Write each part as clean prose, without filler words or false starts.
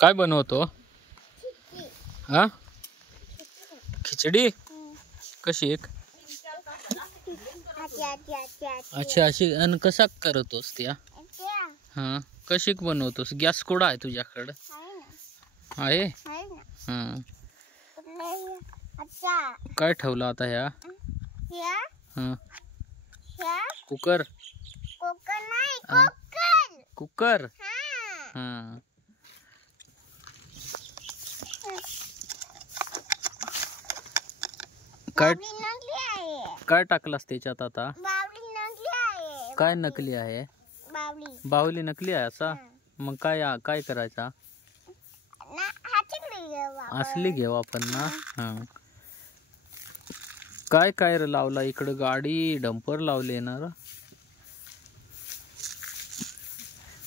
काय बनवतो? हा, खिचडी कशी एक? अच्छा, अशी. आणि कसा करतोस त्या? हा, कशी बनवतोस? गॅस कुठं आहे तुझ्याकडं? आहे. हा, काय ठेवलं आता ह्या? हा, कुकर. कुकर. हा, काय काय टाकलास त्याच्यात आता? काय नकली आहे? बाहुली नकली आहे असा? मग काय काय करायचा? असली घेऊ आपण ना. हा, काय काय लावला इकडं? गाडी डंपर लावले ना.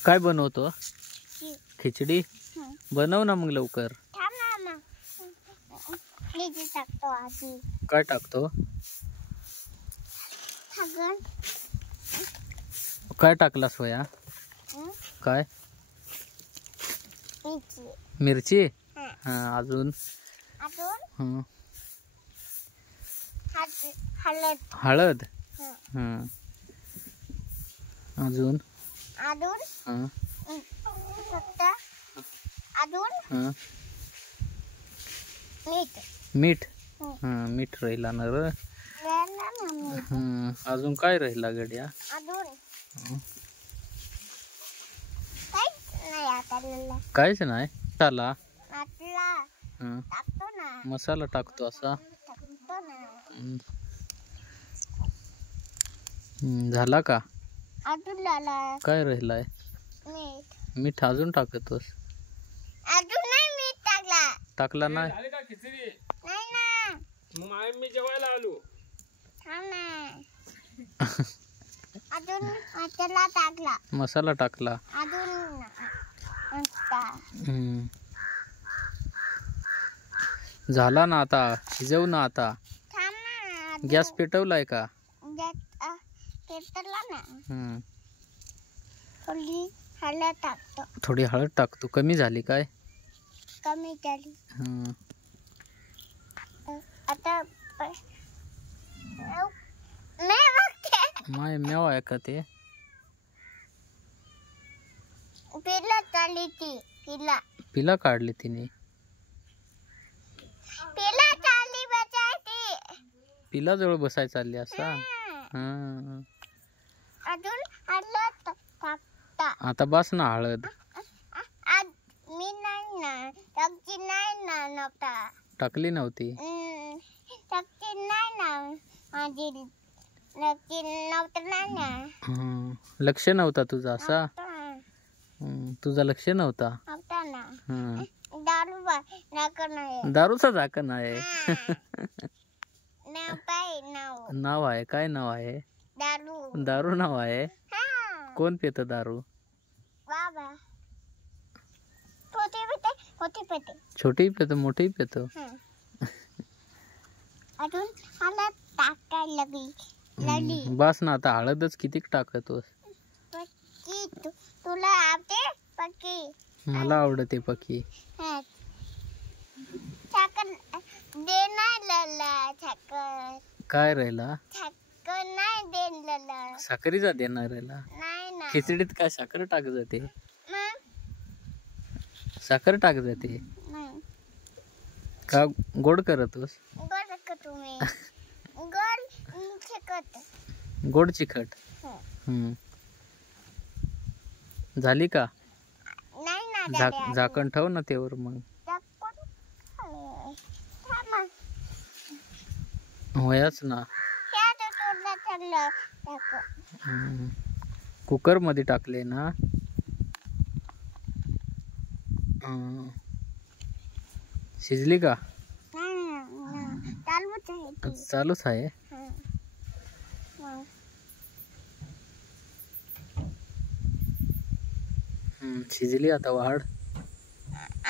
काय बनवतो? खिचडी बनव ना मग लवकर. काय टाकतो? काय टाकलास वया? काय? मिरची. हा, अजून? हळद. हा, अजून? मीठ. हा, मीठ राहिला ना र. अजून काय राहिला गड्या? काहीच नाही. मसाला. मसाला टाकतो असा. झाला का? काय राहिलाय? मीठ अजून टाकतोस? टाकला नाही. मी जेवायला आलो. मसाला टाकला. झाला ना आता. शिजव ना आता. गॅस पेटवलाय का? थोडी हळद टाकतो. कमी झाली काय? कमी झाली. आता माय मेव आहे का ते? पिला काढली तिने. पिला जवळ बसाय चालली असा. आता बस ना हळद. टाकली नव्हती. लक्ष नव्हता तुझा असा. तुझा लक्ष नव्हता. दारूचा झाकण आहे. नाव आहे. काय नाव आहे? दारू नाव आहे. कोण पित दारू? छोटी पितो मोठी पितो? बस ना आता. हळदच किती टाकतोस? तुला आवडते पक्की? मला आवडते पक्की. काय राहिला? साखरीचा देणार राहिला. खिचडीत काय साखर टाक जाते? साखर टाक जाते का? गोड करतोस? गोड चिकट. झाली का? झाकण ठेव ना त्यावर. मग होयाच ना. कुकर मध्ये टाकले ना. शिजली का? चालूच आहे. शिजली आता. वाढ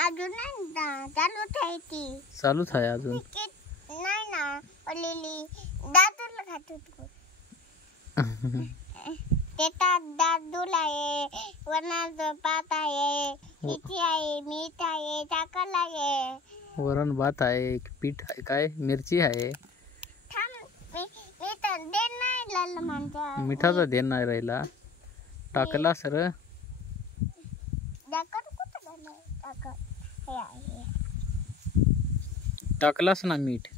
अजून चालूच आहे अजून. नाही ना. दातूला खातो. त्याच्यात दादूल आहे, वरणाचं भात आहे, मिरची आहे, मीठ आहे, साखर आहे. वरण भात आहे, पीठ आहे, काय मिरची आहे. मी तर दे नाही लाल म्हणता. मिठाचा देण नाही राहिला. टाकला सर. साखर कुठं गेलं? साखर हे आहे. टाकलास ना मीठ.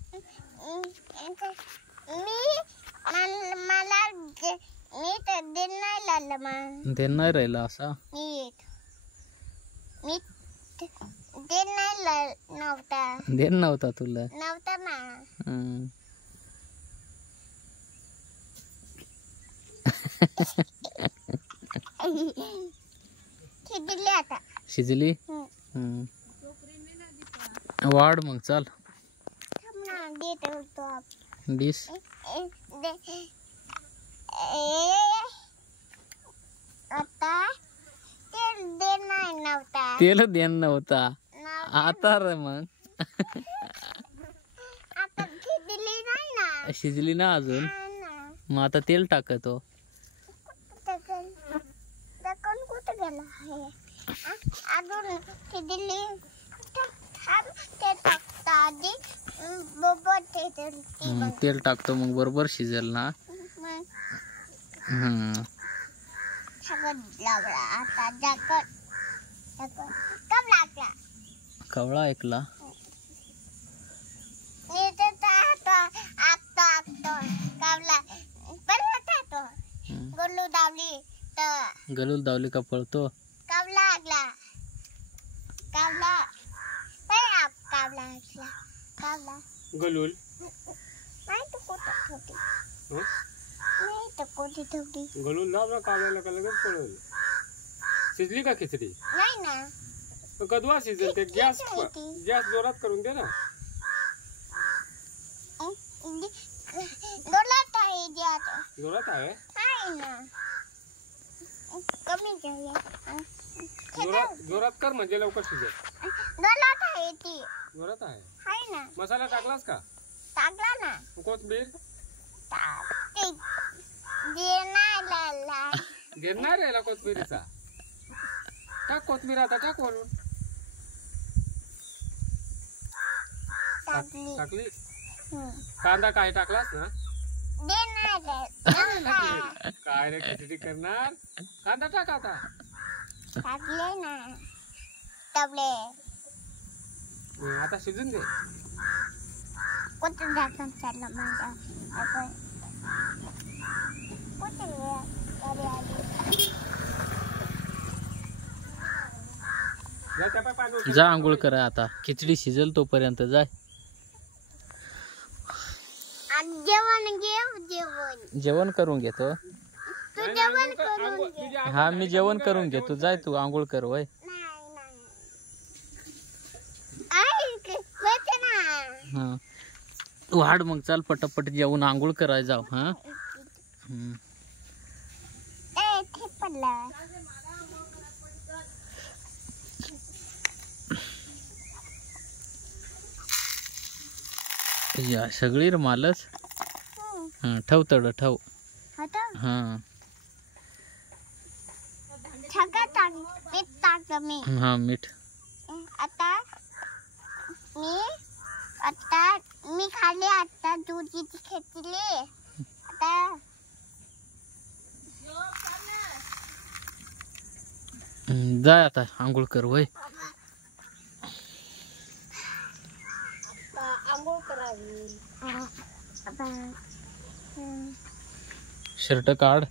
मला मीठ दे नाही लाल मग. देण नाही राहिला असा. मीठ दे नाही नव्हता. देण नव्हता तुला. नव्हता ना. हम्म. शिजली आता. शिजली. हम्म. वाढ मग चाल. देत होतो डिश. आता तेल दे नाही नव्हता. तेल देण नव्हता. आता रे मग. आता शिजली नाही ना. शिजली ना अजून. मग आता तेल टाकतो. कुठं गेला आहे अजून शिजली. ते टाकता आधी बरोबर तेल टाकतो मग बरोबर शिजेल ना. लावला आता जाकट कब लागला. कवळा ऐकला. गलूल दावली का पळतो. कावला लागला. कावला कावला लागला. कावला गलूल नाही तर कुठं ठेवली. नाही तर कोठी ठेवली. गलूल लावला कावल्याला का लगेच पळवलं. शिजली का खिचडी. नाही ना. कधवा शिजेल ते. गॅस जोरात करून दे ना. जोरात आहे गॅस. जोरात आहे. आहे ना. कमी जाऊया. जोरात कर म्हणजे लवकर शिजेल. जोरात आहे ती. जोरात आहे. आहे ना. मसाला टाकलास का. टाकला ना. कोथिंबीर देणार आहे कोथिंबीरीचा. टाक कोथिंबीर आता. टाक वरून. टाकली. कांदा काय टाकलास ना. काय रे खिचडी करणार. कांदा टाक आता. टाकले ना. टाकले. आता शिजून दे. कुठं झाकण चाललं माझ्या. जा आंघोळ करा आता. खिचडी शिजेल तोपर्यंत जाय. जेवण करून घेतो. हा मी जेवण करून घेतो. जाय तू आंघोळ कर. वय हा वाढ मग. चाल पटापट जेवून आंघोळ करायला जाऊ. हा या सगळी मालच. ठेव तड ठेव. हा हा मीठ. आता मी खाली. आता दुधीची खेचली. आता जाय आता आंघोळ कर. वय आंघोळ करावी. शर्ट काढ.